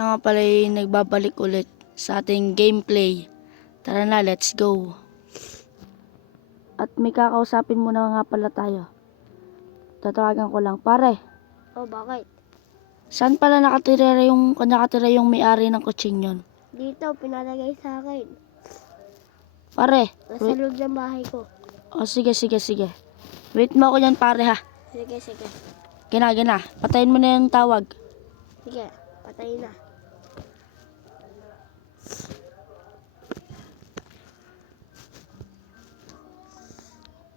Nga pala nagbabalik ulit sa ating gameplay. Tara na, let's go. At may kakausapin muna nga pala tayo. Tatawagan ko lang. Pare, Oh, bakit? saan pala nakatira yung may-ari ng kutsing yun? Dito, pinalagay sa akin. Pare, Nasa loob ng bahay ko. sige. Wait mo ako yan pare ha. Sige. Gina. Patayin mo na yung tawag. Sige, patay na.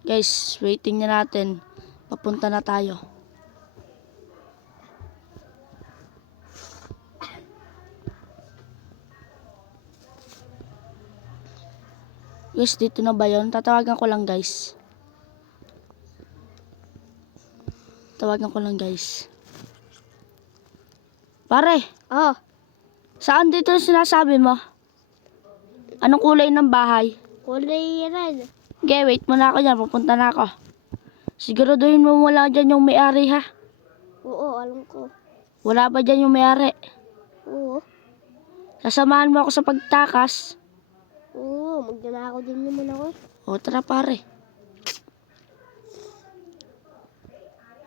Guys, waiting na natin. Papunta na tayo. Guys, dito na ba yun? Tatawagan ko lang guys. Pare, Oh, saan dito yung sinasabi mo? Anong kulay ng bahay? kulay red. Okay, wait muna ako dyan. Pupunta na ako. Siguraduhin mo wala dyan yung may-ari ha. Oo, alam ko. Wala ba dyan yung may-ari? Oo. Sasamahan mo ako sa pagtakas. Oo, magdanako din naman ako. O tara pare.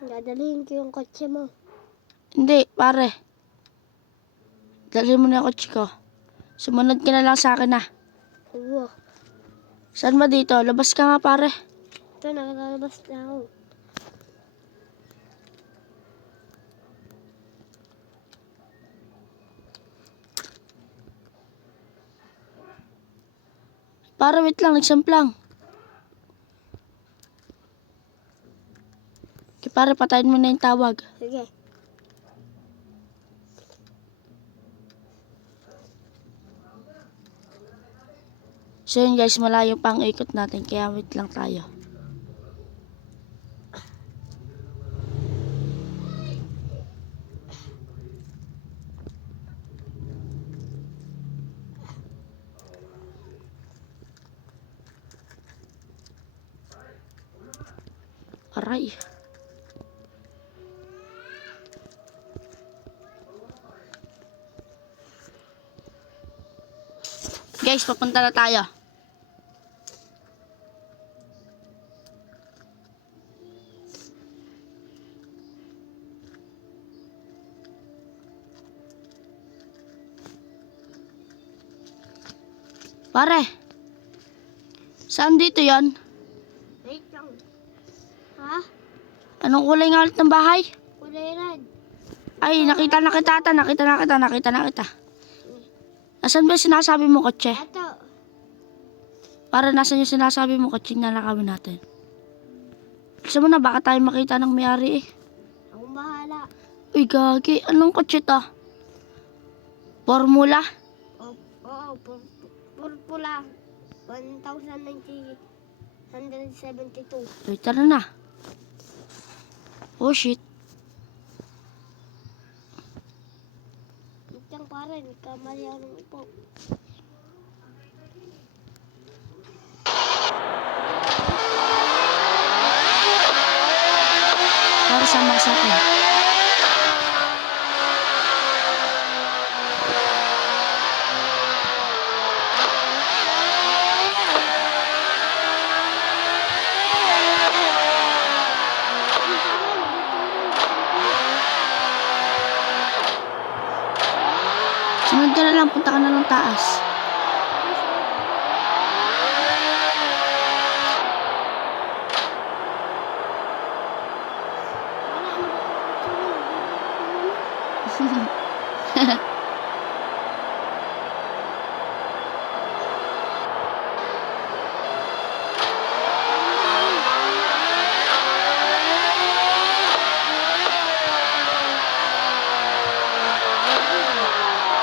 Dadalhin ko yung kotse mo. Hindi pare. Dalhin mo na yung kotse ko. Sumunod ka na lang sa akin ha. Oo. Saan ba dito? Labas ka nga pare. Ito, nakalalabas na ako. Pare wait lang, nagsamplang. Okay pare, patayin mo na yung tawag. Sige. So yun guys, malayo pang ikot natin. Kaya wait lang tayo. Aray. Guys, papunta na tayo. Pare, saan dito yan? Wait lang. Ha? Anong kulay nga ulit ng bahay? Kulay red. Ay, nakita na kita. Nasaan ba yung sinasabi mo kotse? Ato. Para nasan yung sinasabi mo kotse na nakawin natin? Gusto mo na, baka tayo makita ng may-ari eh. Akong bahala. Uy, gagi. Anong kotse to? Formula? Oo, purpula. 1,972. Uy, tara na. Oh, shit. Itang pare, kamali ako ng upo. Para sama sa akin. Sunod ka na lang, punta ka na lang taas.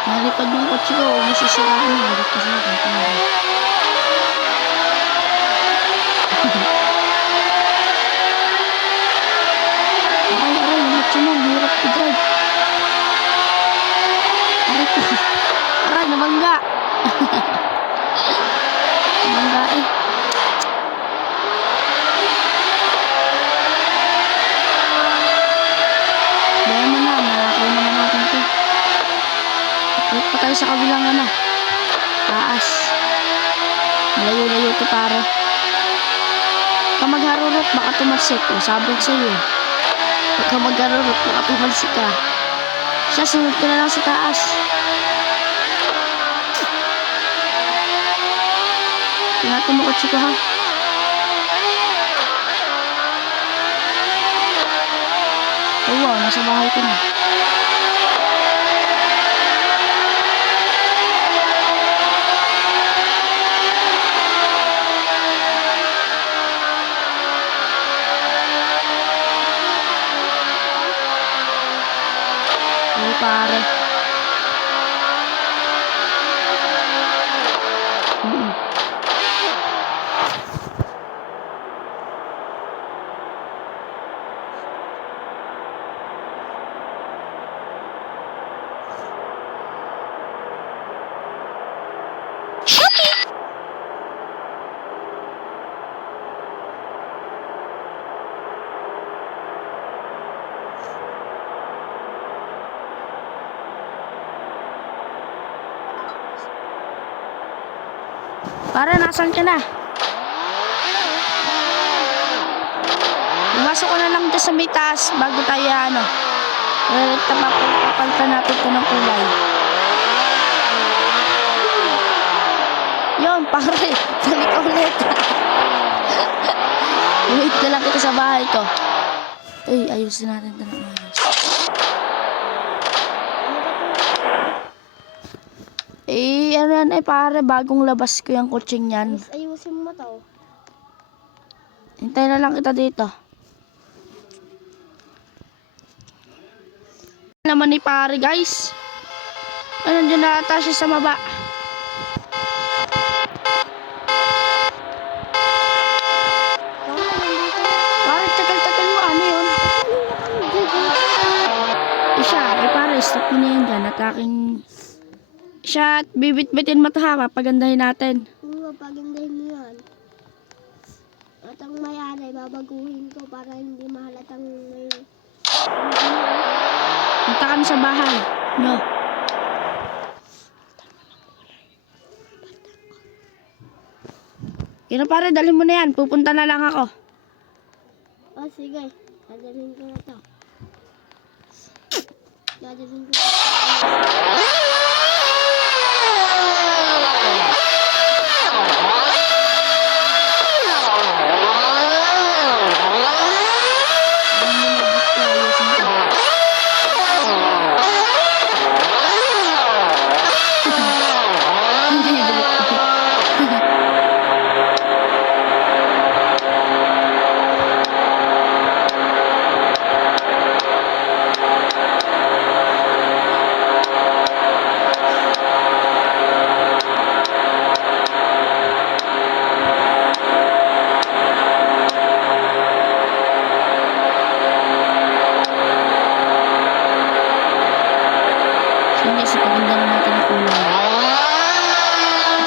Nalipad yung kotse ko, huwag mo sisiraan na. Hirap kasi natin. Aray, yung kotse mo, hirap i-drive. Aray, nabangga. Nabangga eh. Dahil mo na, nakakuha naman natin ito. Balik pa tayo sa kabilang ano. Taas. Malayo-layo to pare. Pagka magharurot, baka tumalsik. O, sabi ko sa'yo eh. Pagka magharurot, baka tumalsik ka. Siya, sunod ka na lang sa taas. Tingnan mo kotse ko ha. Oh wow, nasa bahay ko na. Ay pare. Pare, nasan ka na? Pumasok ko na lang dyan sa may taas bago tayo ano. Papalitan natin ito ng kulay. Yun, pare. Balik ka ulit. Wait na lang kita sa bahay ko. Uy, ayusin natin ito ng ayos. Ano yan pare, bagong labas ko yung kutsing yan. Ayusin mo to. Hintay na lang kita dito. Naman ni pare guys. Nandiyan na ata siya sa baba. Pare, tagal-tagal mo. Ano yun? Siya, pare, stop mo na yan dyan. At aking... Siya, bibit-bitin mo ito ha. Papagandahin natin. Papagandahin mo yan. At ang may-ari, babaguhin ko para hindi mahalatang may... Punta kami sa bahay. No. Kaya pare, dalhin mo na yan. Pupunta na lang ako. Oh, sige. Dadalhin ko na to. Dadalhin ko Sige, sa paganda na natin ang kulay.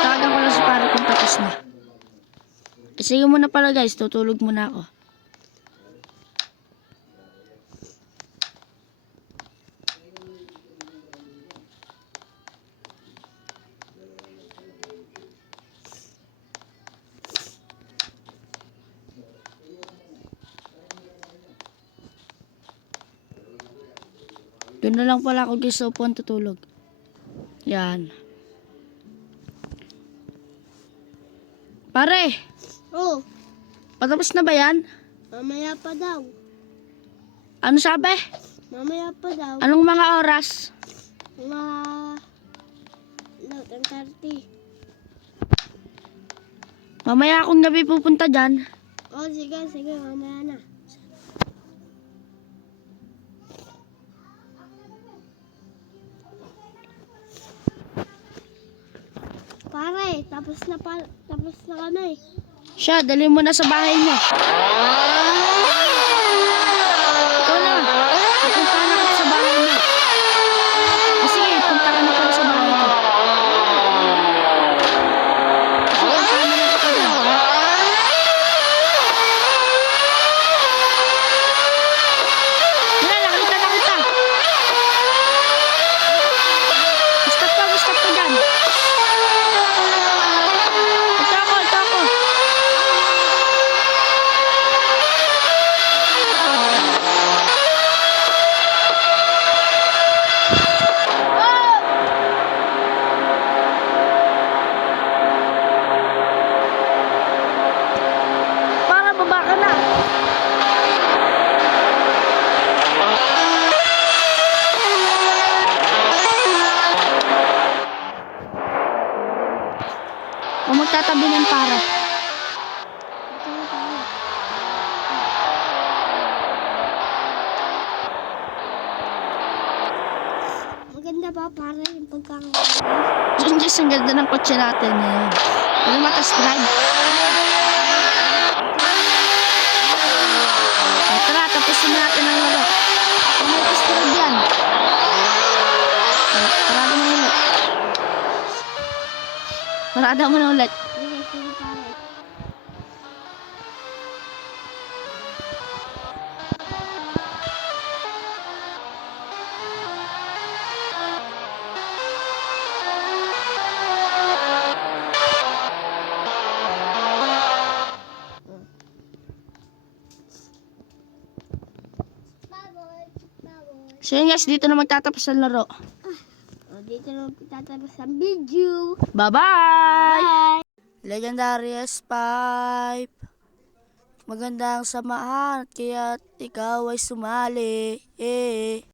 Tawagan ko lang si pare kung tapos na. Sige muna pala guys, tutulog muna ako. Doon na lang pala ako guys sa upuan tutulog. Yan. Pare, Oh, patapos na ba yan? mamaya pa daw. Ano sabi? Mamaya pa daw. Anong mga oras? Mga... No, 10:30. Mamaya akong gabi pupunta dyan. Oh, sige, sige. Mamaya na. Pare, tapos na kami. Siya, dali mo na sa bahay niya. Ikaw na. Pupunta na ako sa bahay niya. Sige, punta ka na pala sa bahay ko. Sige, punta na lang ako dyan. Wala, nakita na kita. Stop ka stop ka dyan. Ito ako. Para baba ka na. O magtatabi ng para. Maganda ba para yung pagkakaroon? Diyos, ang ganda ng kotse natin ngayon. Ano matas drive? Tara, tapusin natin ang laro. Kung may test drive yan. Parada mo na ulit. Parada mo na ulit. Sige pare. So yun guys, dito na magtatapos ang laro. O, dito na tatapos ang video. Bye-bye! Legendary S5. Magandang samahan, kaya ikaw ay sumali.